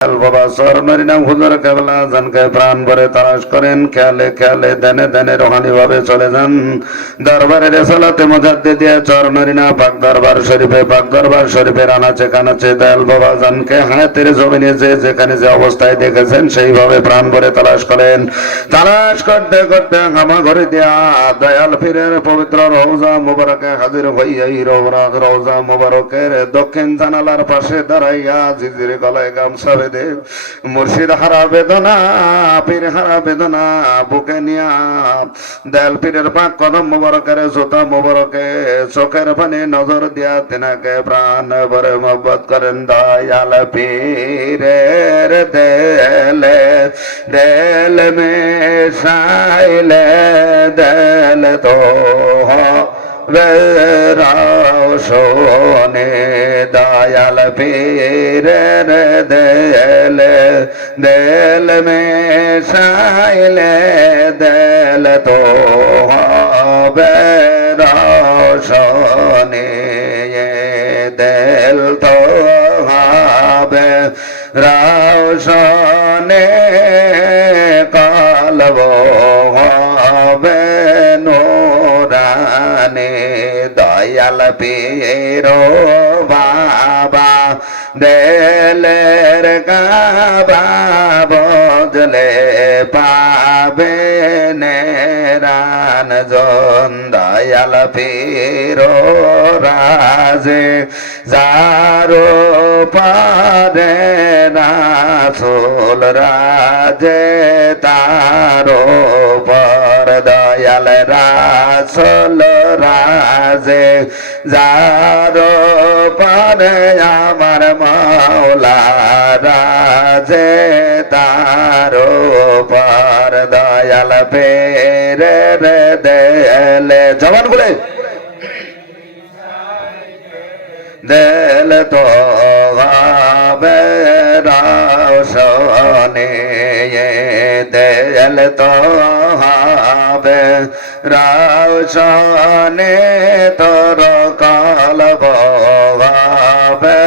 বাবা সরনারি নাম হুজুর কেবলা জানকে প্রাণ ভরে তালাশ করেন, খেয়ালে খেয়ালে দেনে দেনে রোহানি ভাবে চলে যান দরবারে রেসালাতে মুজাদ্দিদিয়া চরনারি না পাক দরবার শরীফের আনাচে কানাচে দয়াল বাবা জানকে হায়াতের জমিনে যে যেখানে যে অবস্থায় দেখেছেন সেইভাবে প্রাণ ভরে তালাশ করেন। তালাশ করতে করতে হামা ঘরে দেয়া দয়াল পীরের পবিত্র রওজা মুবারকে হাজির হইয়াই রওজা মুবারকের দক্ষিণ জানালার পাশে দাঁড়াইয়া জিজির গলায় গামছা বেঁধে মুর্শিদ হারা বেদনা পীর হারা বেদনা বুকে নিয়া দয়াল পীরের পাক কদম মুবারকের জুতা মুবারকে চোখের পানি নজর দিয়া তিনাকে প্রাণ ভরে মোহব্বত করেন। দয়াল পীরের দেলে দেল মে সাইলে দেল তো রোশনে দয়াল পীরের দেল দেল মে সাইলে দেল তো হবে রোশনে দেল তো হবে রোশনে কলব হবে নূরানে দয়াল পীরো বাবা দেলের কাবা বদলে পাবে নেরান জন দয়াল পীরো রাজে যারো পারে রাসূল রাজে তারো পর দয়াল রাসূল রাজে যারো পারে আমার মাওলা রাজে তারো পর দয়াল পীরের দেলে জবান বলে দেল তো হবে রোশনে দেল তো হবে রোশনে তোর কলব হবে।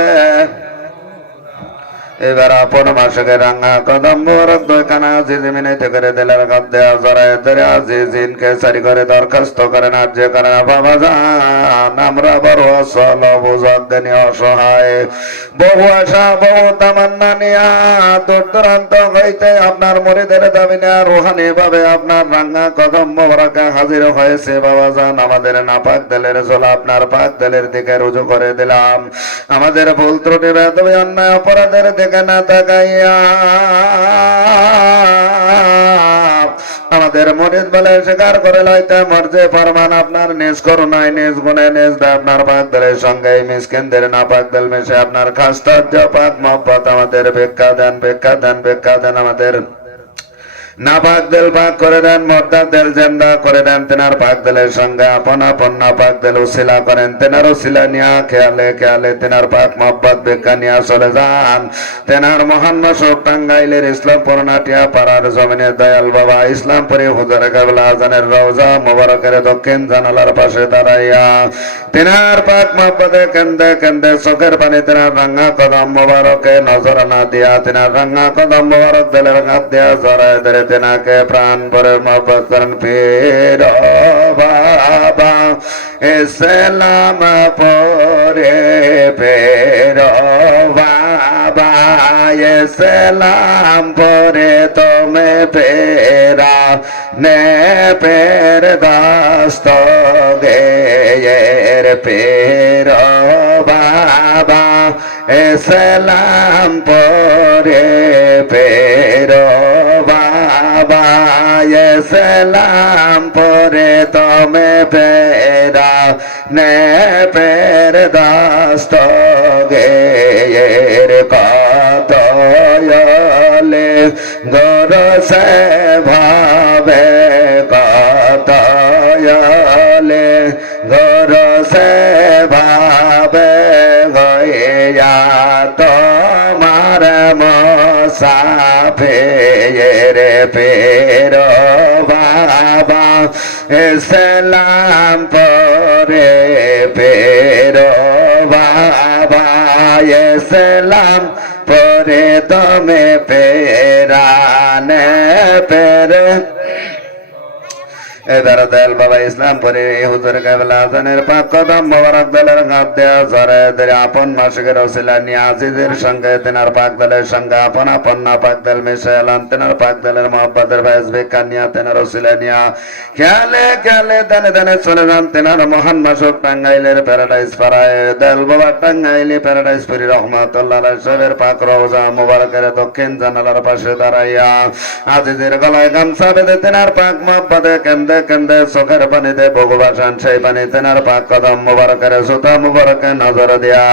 এবার আপন মাসকে রাঙা কদম মোরক দুই কানা আজিজ মিনাইতে করে দিলের গদ্দে আজরায় তেরে আজিজিনকে সারি করে দরখাস্ত করেন আর যে কারণে বাবা জান আমরা বড় আসল বুঝক দেনি অসহায় বহু আশা বহু তামান্না নিয়া দূর দূরান্ত হইতে আপনার মুরিদের দাবিনে রুহানি ভাবে আপনার রাঙা কদম মোরকে হাজির হয়েছে বাবা জান আমাদের নাপাক দিলের চলা আপনার পাক দিলের দিকে রুজু করে দিলাম। আমাদের ভুল ত্রুটি বেদবি অন্যায় অপরাধের দিকে না তাকাইয়া আমাদের মুরিদ বলে স্বীকার করে লইতে মর্জে ফরমান আপনার নিজ করুণায় নিজ গুণে নিজ আপনার পাক দলের সঙ্গে মিসকিনদের না পাক দল মিশে আপনার খাস্তার্য পাক মহব্বত আমাদের ভিক্ষা দেন ভিক্ষা দেন ভিক্ষা দেন আমাদের না পাক দেল পাক করে দেন মর্দা দেল জেন্দা করে দেন তেনার পাক দেলের সঙ্গে আপন আপন না পাক দেল উসিলা করেন তেনার উসিলা নিয়া খেয়ালে খেয়ালে তেনার পাক মহব্বত ভিক্ষা নিয়া চলে যান তেনার মহান মাসক টাঙ্গাইলের ইসলামপুর নাটিয়া পাড়ার জমিনে দয়াল বাবা ইসলামপুরে হুজুর কেবলা আজানের রওজা মুবারকের দক্ষিণ জানালার পাশে দাঁড়াইয়া তেনার পাক মহব্বতে কেন্দে কেন্দে চোখের পানি তেনার রাঙ্গা কদম মুবারকে নজর না দিয়া তেনার রাঙ্গা কদম মুবারক দেলের গাত দিয়া জড়ায় ধরে তেনাকে প্রাণ ভরে মহব্বত করেন। পীর বাবা ইসলাম পরে পীর বাবা ইসলাম পরে তুমি পেরা নে পের দাস্ত গের পীর বাবা ইসলাম পরে পীর বাবা ইসলাম পরে তুমি পেরা নে পের দাস্ত গের কত গরসে ভাবে কত গরসে ভাবে গয়া তোমার মুসাফির পীর বাবা ইসলাম পরে পীর বাবা ইসলাম পরে তুমি পেরানে পেরে এবার দেল বাবা ইসলামপুরে হুজুর কেবলা আজানের পাক কদম মোবারক দলের গাদ্দে জরে দরে আপন মাসিকের ওসিলা নিয়ে আজিজের সঙ্গে তেনার পাক দলের সঙ্গে আপন আপন না পাক দল মিশে এলাম তেনার পাক দলের মহব্বতের ভাইস বেকা নিয়া তেনার ওসিলা নিয়া খেয়ালে খেয়ালে দানে দানে চলে যান তেনার মহান মাসুক টাঙ্গাইলের প্যারাডাইস পাড়ায় দেল বাবা টাঙ্গাইলি প্যারাডাইস পুরি রহমাতুল্লাহ সাহেবের পাক রওজা মোবারকের দক্ষিণ জানালার পাশে দাঁড়াইয়া আজিজের গলায় গামছা বেঁধে তেনার পাক মহব্বতে কেন্দ্র কেন্দ্রে চোখের পানিতে ভগবান সেই পানি তেনার পাক কদম মুবারকের সুতা মুবারকে নজর দিয়া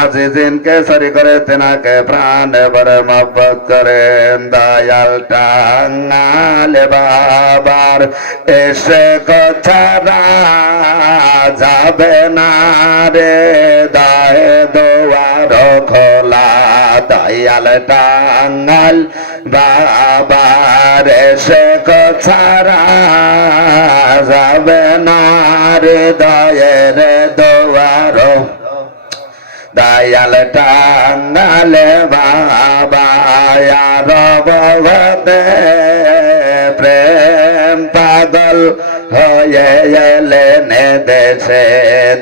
আজি দিনকে সারি করে তেনাকে প্রাণ ভরে মহব্বত করেন দয়াল টাঙ্গালে বাবার এসে কথা যাবে না রে দায়ে দোয়ার খোলা দয়াল টাঙ্গাল বাবার এসে কথা যাবে না রে দয়ের দোয়ার দয়াল টাঙ্গালে বাবা ভগতে প্রেম পাগল হয়ে এলেন দেশে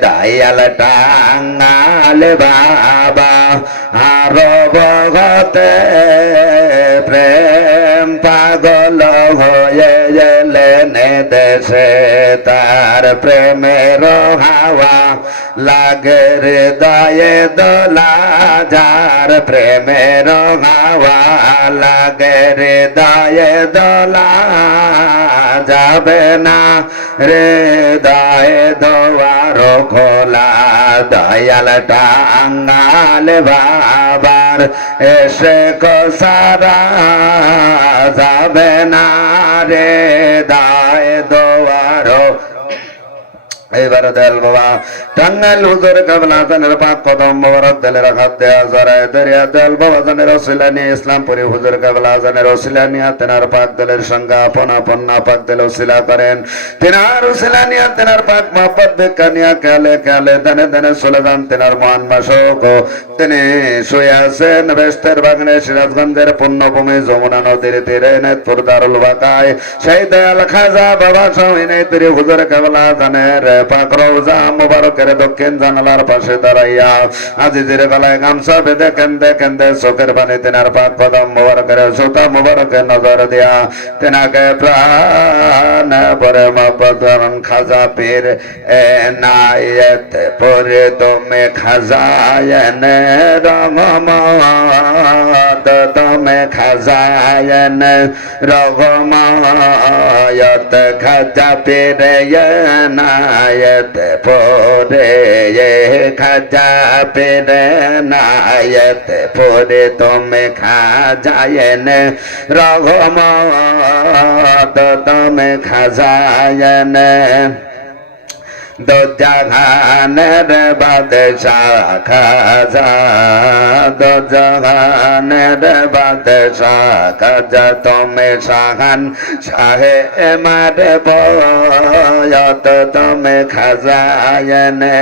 দয়াল টাঙ্গালে বাবা আর ভগতে প্রেম পাগল হয়ে এলেন দেশে তার প্রেমের হাওয়া লাগে হৃদয়ে দোলা যার প্রেমের হাওয়া লাগে হৃদয়ে দোলা যাবে না হৃদয়ে দোয়ার খোলা দয়াল টাঙ্গাল বাবার এসে কসারা যাবে না রে দায় দোয়ার এবার দেল বাবা টাঙ্গাইল হুজুর কেবলা জানের পাক কদম মোবারক দেলে রাখাত দেয়া জরায় দরিয়া দেল বাবা জানের ওসিলা নিয়ে ইসলামপুরি হুজুর কেবলা জানের ওসিলা নিয়ে তেনার পাক দলের সঙ্গে আপন আপন না পাক দল ওসিলা করেন তেনার ওসিলা নিয়ে তেনার পাক মহব্বত বেকা নিয়ে কালে কালে দানে দানে চলে যান তেনার মহান মাসক তিনি শুয়ে আছেন বেস্তের বাগানে সিরাজগঞ্জের পুণ্যভূমি যমুনা নদীর তীরে নেতপুর দারুল বাকায় সেই দয়াল খাজা বাবা সহিনে তিনি হুজুর কেবলা জানের পাক রওজা মুবারকের দক্ষিণ জানালার পাশে দাঁড়াইয়া আজিজের গলায় গামছা বেঁধে কেন্দে কেন্দে চোখের পানি তেনার পাক কদম মুবারকের সুতা মুবারকের নজর দিয়া তেনাকে প্রাণ ভরে মহব্বত খাজা পীর এনায়েত পরে তুমি খাজায়ন রহমত তুমি খাজায়ন রহমত খাজা পীর নায়ত পরে খাজা পীর নায়ত পরে তুমি খাজায়ন রহমত তুমি খাজায়ন दो जहाনের বাদশাহ খাজা দো জহানের বাদশাহ খাজা তুমি শাহান শাহে এমার বয়ত তুমি খাজায়নে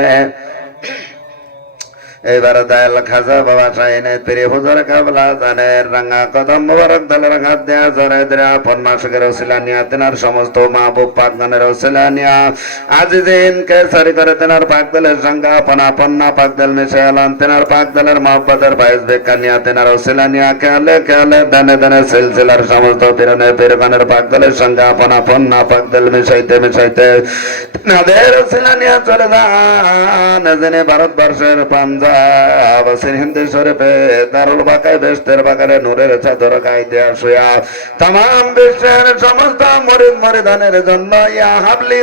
এবার দয়াল খাজা বাবা শাহিনে পীর হুজুর কেবলা জানের রাঙা কদম মুবারক দলের হাত দেয়া জরে দেয়া আপন মাসুকের ওসিলা নিয়া তেনার সমস্ত মাহবুব পাকগণের ওসিলা নিয়া আজ দিনকে সারি করে তেনার পাক দলের সঙ্গে আপন আপন না পাক দল মিশে এলাম তেনার পাক দলের মহব্বতের বাইশ বেকা নিয়া তেনার ওসিলা নিয়া খেয়ালে খেয়ালে দানে দানে সিলসিলার সমস্ত পীরনে পীরগণের পাক দলের সঙ্গে আপন আপন না পাক দল মিশাইতে মিশাইতে তেনাদের ওসিলা নিয়া চলে যান জেনে ভারতবর্ষের পাঞ্জাব হিন্দি শরীফে দারুল বাকায় বেস্তের বাগানে নূরের চাদর গায়ে দেয়া শুয়া তাম বিশ্বের সমস্ত মরিদ মরিদানের জন্য ইয়া হাবলি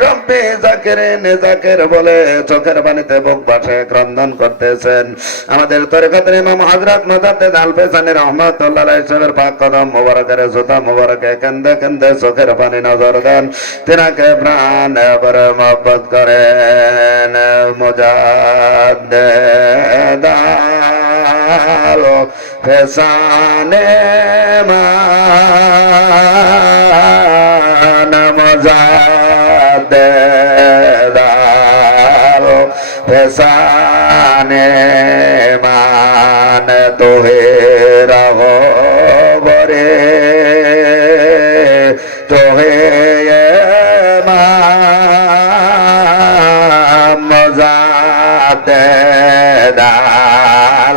রব্বি জাকির বলে চোখের পানিতে বুক বাসে ক্রন্দন করতেছেন আমাদের তরিকতের ইমাম হযরত মুজাদ্দিদ আল ফেসানি রাহমাতুল্লাহ আলাইহি সাহেবের পাক কদম মুবারকের জুতা মুবারকে কেন্দে কেন্দে চোখের পানি নজর দেন তেনাকে প্রাণ ভরে মহব্বত করেন মুজাদ্দিদ আল ফেসানি মান মুজাদ্দিদ আল ফেসানি মান তো হে রাঘবরে তো হে মজাতে দাল।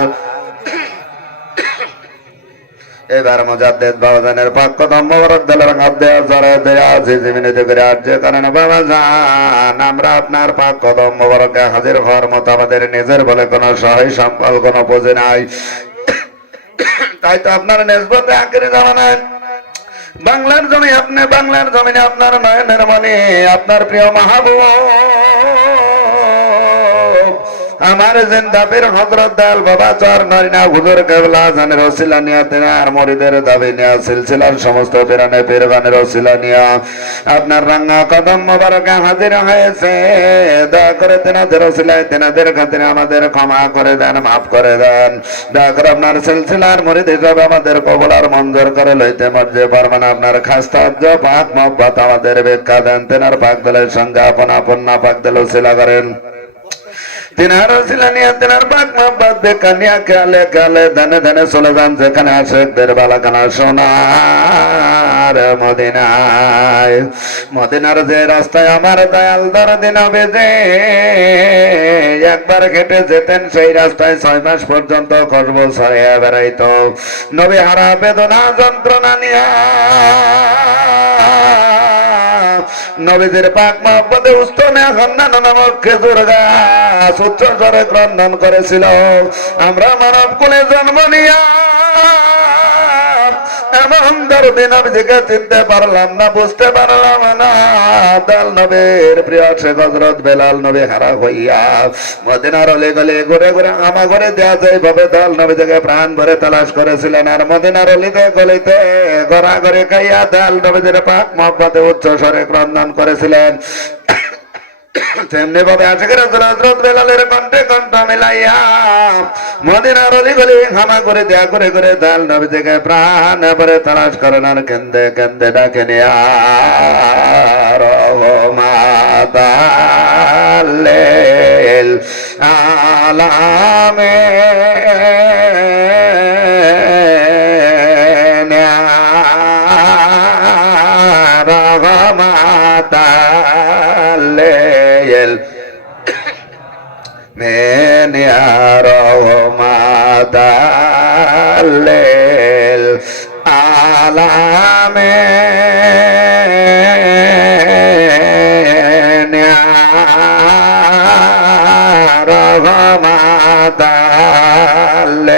এবার মুজাদ্দিদ বাউজানের পাক কদম মোবারক দলের মধ্যে জড়ে দেয়া আছে জিমিনেতে করে আর যে কারণে বাবা জান আমরা আপনার পাক কদম মোবারকে হাজির হওয়ার মতো আমাদের নিজের বলে কোনো সহায় সম্বল কোনো পুঁজি নাই, তাই তো আপনার নিসবতে আখেরি জামানায় বাংলার জমি আপনি বাংলার জমিনে আপনার নয়নের মনে আপনার প্রিয় মাহবুব আমার জিন্দাবির হযরত দয়াল বাবা চর নরিনা হুজুর কেবলা জানের ওসিলা নিয়া তেনার মুরিদের দাবি নিয়া সিলসিলার সমস্ত পেরানে পেরগানের ওসিলা নিয়া আপনার রাঙ্গা কদম মোবারকে হাজির হয়েছে। দয়া করে তেনাদের ওসিলায় তেনাদের খাতিরে আমাদের ক্ষমা করে দেন, মাফ করে দেন। দয়া করে আপনার সিলসিলার মুরিদ হিসাবে আমাদের কবুল আর মঞ্জুর করে লইতে মর্জে পারবেন। আপনার খাস তাজ্জ পাক মহব্বত আমাদের ভিক্ষা দেন। তেনার পাক দলের সঙ্গে আপন আপন না পাক দল ওসিলা করেন। তিনার ওসিলানিয়া তিনার পাক মহব্বত বেকানিয়া কালে কালে ধনে ধনে চলে যান যেখানে আশেকদের বালাখানা সোনার মদিনায়। মদিনার যে রাস্তায় আমার দয়াল দরদি নবী যে একবার হেঁটে যেতেন সেই রাস্তায় 6 মাস পর্যন্ত খুশবু ছড়িয়ে বেড়াইতো। নবী হারা বেদনা যন্ত্রণা নিয়া নবীদের পাক মহব্বতে উস্তনে খন্দান নামক খেজুর গাছ উচ্চ স্বরে ক্রন্দন করেছিল। আমরা মানব কুলে জন্ম নিয়া এমন দরদি নবীকে চিনতে পারলাম না, বুঝতে পারলাম না। দয়াল নবীর প্রিয় শেখ হযরত বেলাল নবী হারা হইয়া মদিনার অলি গলি ঘুরে ঘুরে আমা ঘরে দেয়া যায় ভাবে দয়াল নবীকে প্রাণ ভরে তালাশ করেছিলেন। আর মদিনার অলিতে গলিতে ঘোরা ঘরে খাইয়া দয়াল নবীদের পাক মহব্বতে উচ্চ স্বরে ক্রন্দন করেছিলেন। তেমনি ভাবে আজকের হযরত বেলালের কণ্ঠে কণ্ঠ মিলাইয়া মদিনার অলি গলি হামা করে দেয়া করে করে দয়াল নবী থেকে প্রাণ ভরে তালাশ করেন। আর কেন্দে কেন্দে ডাকে নিয়া রহমাতাল্লিল আলামিন রহমাতাল্লিল من يروا ما دلل عالمين يروا ما دلل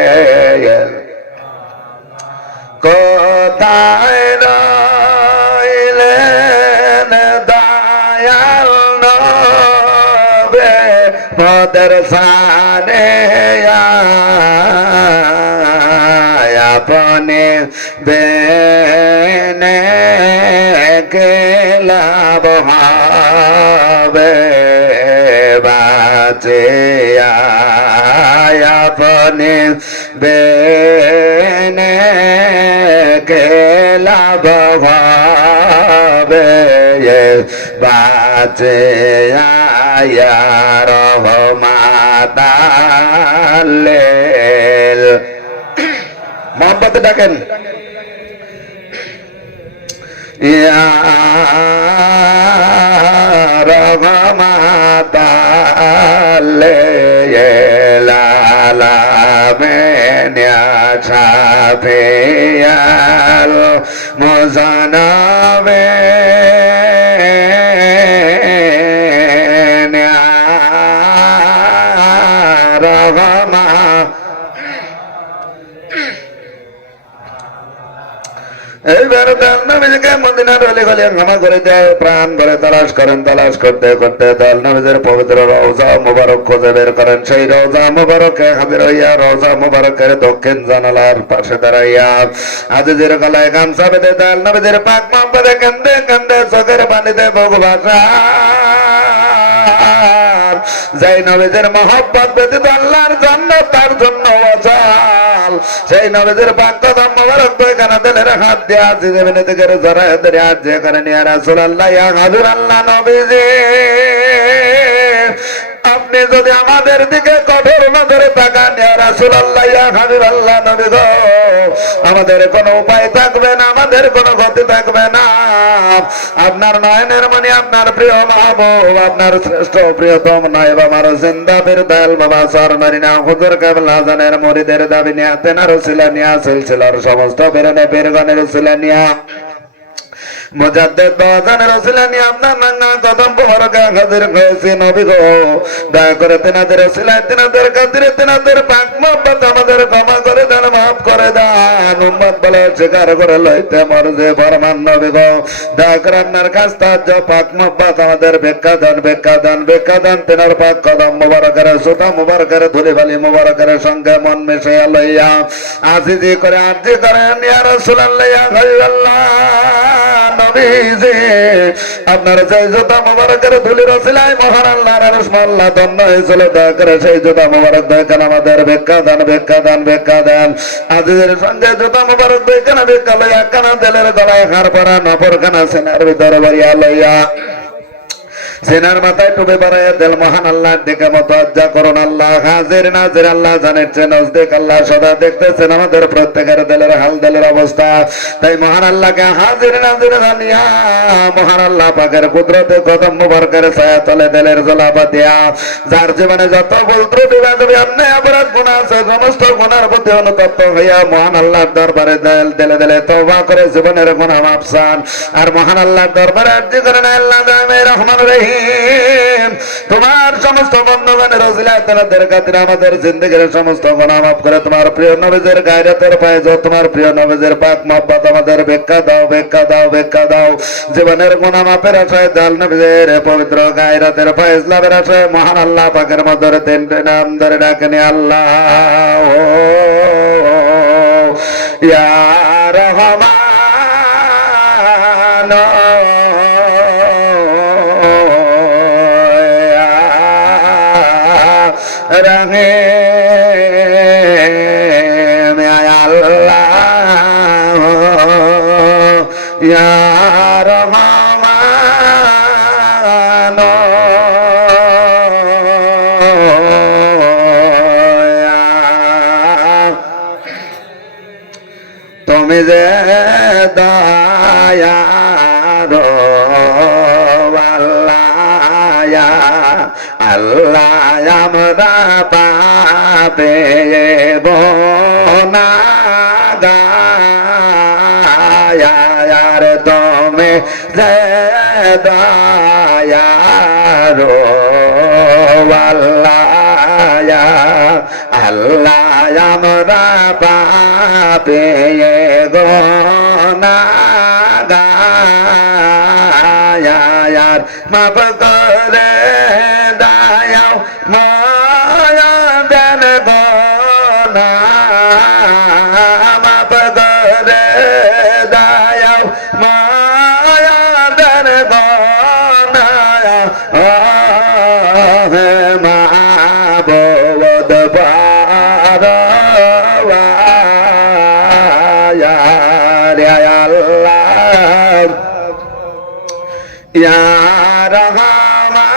কোথায় রইলেন দয়াল নবী মদের সানে আপনে বেনে কেলাব হবে বাঁচে আপনে বেনে কেলাব হবে বাঁচে রহমাতাল্লিল মোহাম্মদ ডাকেন ইয়া রহমাতাল্লিল আলামিন ইয়া শাফিয়াল মুজানাবিন ইয়া রহমা এইবার দয়াল নবীকে মদিনার অলি গলি ক্ষমা করে দেয়, প্রাণ ভরে তালাশ করেন। তালাশ করতে করতে দয়াল নবীর পবিত্র রওজা মুবারক খুঁজে বের করেন। সেই রওজা মুবারকে হাজির হইয়া রওজা মুবারকের দক্ষিণ জানালার পাশে দাঁড়াইয়া আজিজের গলায় গামছা বেঁধে দয়াল নবীর পাক মহব্বতে কান্দে কান্দে চোখের পানিতে বুক ভাসা যেই নবীদের মহব্বত ব্যতীত আল্লাহর জান্নাত তার জন্য অচল। সেই নবীদের পাক কদম মোবারক দুইখানা দিলের হাত দিয়ে আজিজে বিনতি করে জড়ায় ধরে হাত যে করে নিয়া রাসূলুল্লাহ ইয়া হাজুর আল্লাহ নবীজি আপনি যদি আমাদের দিকে কঠোর নজরে তাকান ইয়া রাসূলুল্লাহ ইয়া হাবিবাল্লাহ নবী গো, আমাদের কোনো উপায় থাকবে না, আমাদের কোনো গতি থাকবে না। আপনার নয়নের মনি আপনার প্রিয় মাহবুব, আপনার শ্রেষ্ঠ প্রিয়তম নায়েব আমার জিন্দা বীর দয়াল বাবা সরনারিনা হুজুর কেবলা জানের মুরিদের দাবি নিয়া তেনার উসিলা নিয়া সিলসিলার সমস্ত বেরনে বেরগণের উসিলা নিয়া মুজাদ্দিদ বাজানের উসিলা নিয়ে আপনার নাঙ্গা কদম মোবারকে হাজির হয়েছি নবী গো, দয়া করে তেনাদের উসিলায় তেনাদের খাতিরে তেনাদের পাক মহব্বত আমাদের ক্ষমা করে দেন, মাফ করে দেন। উম্মত বলে স্বীকার করে লইতে মরজে ফরমান নবী গো, দয়া করে আপনার কাছ তাজ্য পাক মহব্বত আমাদের ভিক্ষা দেন, ভিক্ষা দেন, ভিক্ষা দেন। তেনার পাক কদম মোবারকের সুতা মোবারকের ধুলি বালি মোবারকের সঙ্গে মন মিশাইয়া লইয়া আজিজি করে আরজি করেন ইয়া রাসূলুল্লাহ ইয়া হাবিবাল্লাহ নবীজি, আপনার সেই জুতা মোবারকের ধুলির ওসিলায় মহান আল্লাহর রহমত ধন্য হয়েছিল। দয়া করে সেই জুতা মোবারক দেখেন আমাদের ভিক্ষা দেন, ভিক্ষা দেন, ভিক্ষা দেন। আজিজের সঙ্গে জুতা মোবারক দেখেন ভিক্ষা লইয়া কানা দেলের গলায় হার পরা নপর কানা সেনার ভিতরে বাড়িয়া লইয়া সেনার মাথায় টুপি বাড়াইয়া দেল মহান আল্লাহর দিকে মুতাওয়াজ্জা করুন। আল্লাহ হাজির নাজির, আল্লাহ জানেন নজদিক, আল্লাহ সদা দেখতেছেন আমাদের প্রত্যেকের দিলের হাল দিলের অবস্থা। তাই মহান আল্লাহকে হাজির নাজির জানিয়া মহান আল্লাহ পাকের কুদরতে কদম মুবারকের ছায়া তলে দিলের জলাপা দিয়া যার জীবনে যত ভুল ত্রুটি বাদবি অন্যায় অপরাধ গুনাহ আছে সমস্ত গুনার প্রতি অনুতপ্ত হইয়া মহান আল্লাহর দরবারে দিলে দিলে তওবা করে জীবনের গুনাহ মাফ চান আর মহান আল্লাহর দরবারে আরজি করেন আল্লাহ দাইমে রহমান রহিম, তোমার সমস্ত বন্ধুগণের ওসিলায় তাদের খাতিরে আমাদের জিন্দেগির সমস্ত গুনাহ মাফ করে তোমার প্রিয় নবীর গায়রাতের ফয়েজ, তোমার প্রিয় নবীর পাক মহব্বত আমাদের ভিক্ষা দাও, ভিক্ষা দাও, ভিক্ষা দাও। জীবনের গুনাহ মাফের আশায় দাল নবীর পবিত্র গায়রাতের ফয়েজ লাভের আশায় মহান আল্লাহ পাকের মধ্যে তিনটে নাম ধরে ডাকেনি আল্লাহ ইয়া রহমান রহে আল্লাহ ইয়া রহমান তুমি যে দয়ার আল্লাহ আমরা পাপে বনাগায়ার তুমি যে দয়ার আল্লাহ আমরা পাপে বনাগায়ার মাফ করে দাও মায়া দেন গোনা, মাফ করে দাও মায়া দেন গোনা হে মাবুদ পারওয়ার আল্লাহ ইয়া রহমান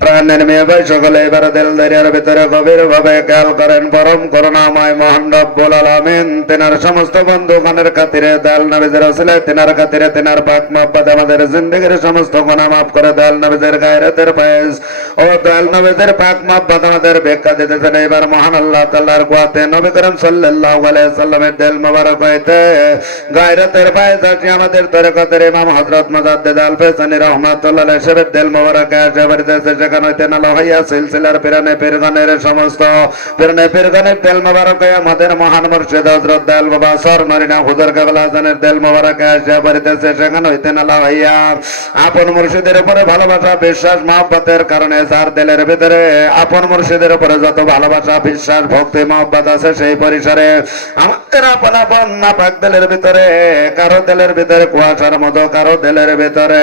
প্রাণের মেয়ে ভাই সকলে এবার দিল দরিয়ার ভিতরে গভীর ভাবে খেয়াল করেন। পরম করুণাময় মহান রব্বুল আলামিন তেনার সমস্ত বন্ধুগণের খাতিরে দয়াল নবীর ওসিলায় তেনার খাতিরে তেনার পাক মহব্বত আমাদের জিন্দেগির সমস্ত গুনাহ মাফ করে দয়াল নবীর গায়রাতের ফয়েজ ও দয়াল নবীর পাক মহব্বত আমাদের ভিক্ষা দিতেছেন। এবার মহান আল্লাহ তাআলার কুয়াতে নবী করিম সাল্লাল্লাহু আলাইহি সাল্লামের দিল মোবারক হইতে গায়রাতের ফয়েজ আসি আমাদের তরিকতের ইমাম হযরত মুজাদ্দিদ আল ফেসানি রাহমাতুল্লাহ আলাইহি সাহেবের দিল মোবারক আসে বাড়িতেছে সেখানে হইতে না লহাইয়া সিলসিলার পিরানে পীরগণের সমস্ত পিরানে পীরগণের দিল মোবারক আমাদের মহান মুর্শিদ হযরত দয়াল বাবা সরনারিনা হুজুর কেবলা জানের দিল মোবারক আসে বাড়িতেছে সেখানে হইতে না লহাইয়া আপন মুর্শিদের উপরে ভালোবাসা বিশ্বাস মহব্বতের কারণে যার দিলের ভিতরে আপন মুর্শিদের উপরে যত ভালোবাসা বিশ্বাস ভক্তি মহব্বত আছে সেই পরিসরে আমাদের আপন আপন নাপাক দিলের ভিতরে কারো দিলের ভিতরে কুয়াশার মতো, কারো দিলের ভিতরে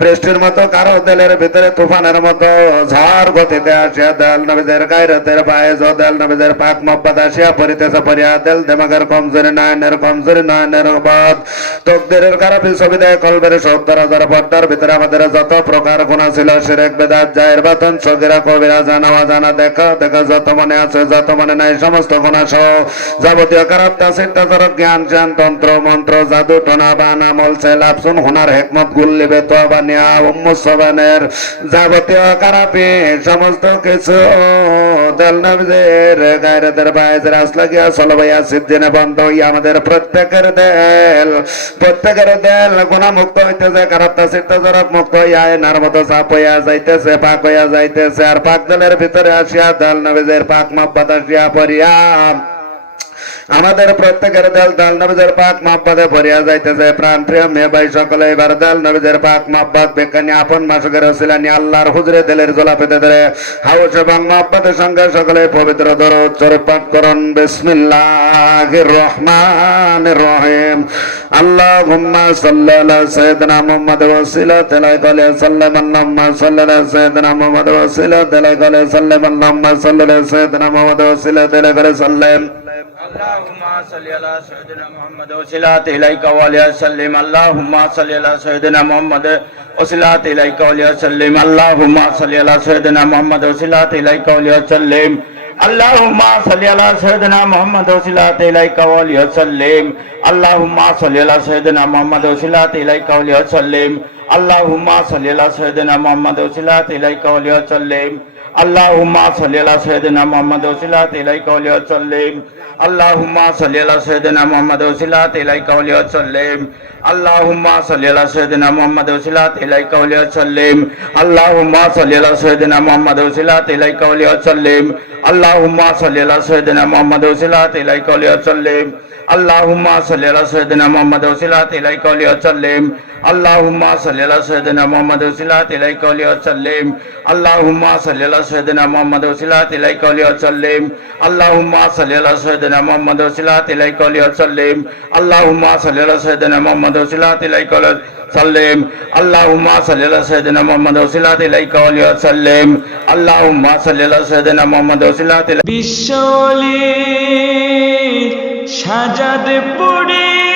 বৃষ্টির মতো, কারো দিলের ভিতরে তুফানের মতো, ঝড় গতিতে আসিয়া দেল নবীদের গায়রতের পায়েজ দেল নবীদের পাক মহব্বত আসিয়া পরিতেছে পরিয়া দেল দেমাগের কমজোরি নয়নের বাদ তকদিরের খারাপি ছবি দেয় কলবের 70,000 পর্দার ভিতরে আমাদের যত প্রকার গুনাহ ছিল শিরক বিদআত জায়ের বাতন সগীরা কবিরা জানা অজানা দেখা যত মনে আছে যত মনে নাই সমস্ত গুনাহ সহ যাবতীয় খারাপ তাসির তাজারক জ্ঞান শান তন্ত্র মন্ত্র জাদু টোনা বান আমল সেলাপ সুন হুনার হিকমত গুল্লিবে তওবা নিয়া উম্মুসবানের যাবতীয় খারাপি সমস্ত কিছু দেল নবীদের গায়রতের বায়েজের আসলা গিয়া সলবাইয়া সিদ্দিনে বন্ধ হইয়া আমাদের প্রত্যেকের দেল গুনাহ মুক্ত হইতেছে খারাপ তাসির তাজারক মুক্ত হইয়া এনার মতো সাপ হইয়া যাইতেছে পাক হইয়া যাইতেছে আর পাক দলের ভিতরে আসিয়া দেল নবীদের পাক মহব্বত আসিয়া পড়িয়া আমাদের প্রত্যেকের দাল নবীদের পাক মহব্বতে ভরিয়া যাইতেছে প্রাণ প্রিয় মেয়ে ভাই সকলে এবার দাল নবীদের পাক মহব্বত বেকানি আপন মাসকের ওসিলানি আল্লাহর হুজুরে দিলের জোলা পেতে ধরে হাউস এবং মহব্বতের সঙ্গে সকলে পবিত্র দরুদ শরীফ পাঠ করুন বিসমিল্লাহির রহমানির রহিম আল্লাহুম্মা সাল্লি আলা সাইয়্যিদিনা মুহাম্মদ ওয়া সিলাত আলাইহি সাল্লাম আল্লাহুম্মা সাল্লি আলা সাইয়্যিদিনা মুহাম্মদ ওয়া সিলাত আলাইহি সাল্লাম আল্লাহুম্মা সাল্লি আলা সাইয়্যিদিনা মুহাম্মদ ওয়া সিলাত আলাইহি সাল্লাম اللهم صل على سيدنا محمد وصلات إليك وعلى وسلم اللهم صل على سيدنا محمد وصلات إليك وعلى وسلم اللهم صل على سيدنا محمد وصلات إليك وعلى وسلم اللهم صل على سيدنا محمد وصلات إليك وعلى وسلم اللهم صل على سيدنا محمد وصلات إليك وعلى وسلم اللهم صل على سيدنا محمد وصلات إليك وعلى وسلم اللهم صل على سيدنا محمد وصلات إليك وعلى وسلم اللهم صل على سيدنا محمد وصلات إليك وعلى وسلم اللهم صل على سيدنا محمد وصلات إليك وعلى وسلم اللهم صل على سيدنا محمد وصلات إليك وعلى وسلم اللهم صل على سيدنا محمد وصلات إليك وعلى وسلم اللهم صل على سيدنا محمد وصلات إليك وعلى وسلم اللهم صل على سيدنا محمد وصلات إليك وعلى وسلم اللهم صل على سيدنا محمد وصلات إليك وعلى وسلم اللهم صل على سيدنا محمد وصلات إليك وعلى وسلم اللهم صل على سيدنا محمد وصلات إليك وعلى وسلم اللهم صل على سيدنا محمد وصلات إليك وعلى وسلم اللهم صل على سيدنا محمد وصلات إليك বিশ্বলি সাজাদ পড়ে